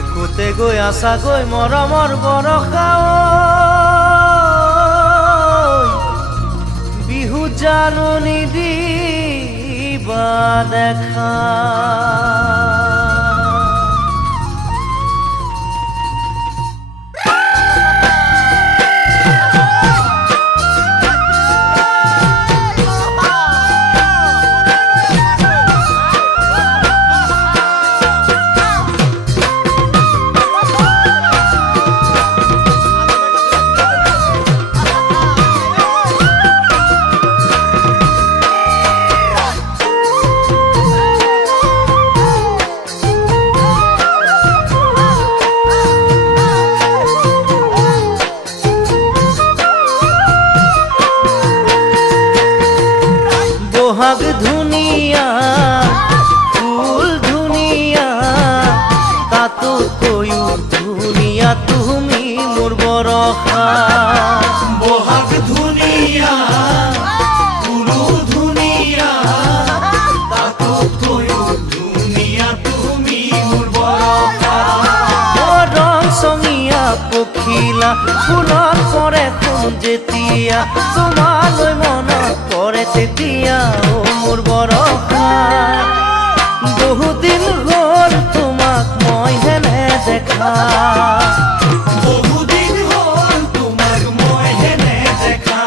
দেখোতে গৈ আছা গৈ মৰমৰ বৰষা বিহু জাননী দিবা দেখা সোহাগ ধুনিয়া ফুল ধুনিয়া তাতোতকৈও ধুনিয়া তুমি মোৰ বৰষা বহাগ ধুনিয়া ফুলো ধুনিয়া তাতোতকৈও ধুনিয়া তুমি মোৰ বৰষা ৰং চঙীয়া পখিলা ফুলত পৰে কোন যেতিয়া তোমালৈ মনত পৰে তেতিয়া মোৰ বৰষা বহুদিন হ'ল তোমাক মই হেনে দেখা বহুদিন হ'ল তোমাক মই হেনে দেখা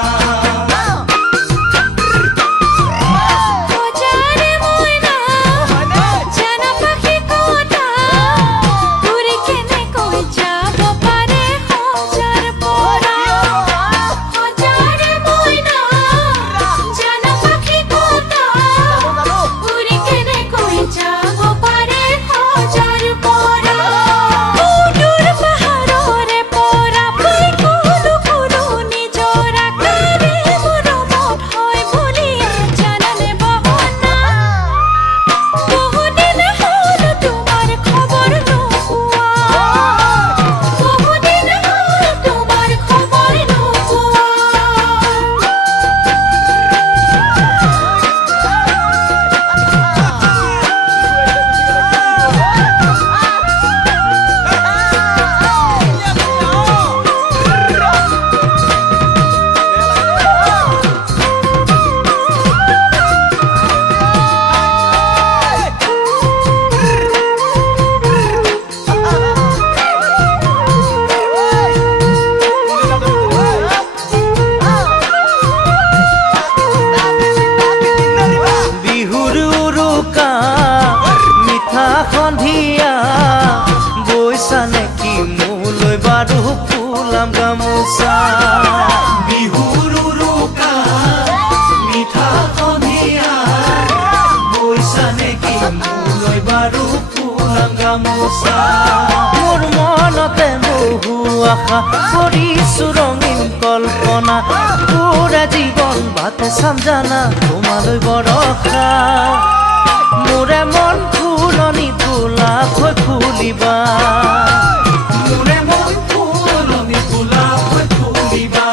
সন্ধিয়া বৈছা নেকি মোলৈ বাৰু ফুলাম গামোচা বিহুৰ উৰুকা মিঠা সন্ধিয়া বৈছা নেকি মোলৈ বাৰু ফুলাম গামোচা মোৰ মনতে বহু আশা কৰিছো ৰঙীন কল্পনা পুৰা জীৱন বাটে চাম জানা তোমালৈ বৰষা মোৰে মন ফুলনি গোলাপ হৈ ফুলিবা মোৰে মন ফুলনি গোলাপ হৈ ফুলিবা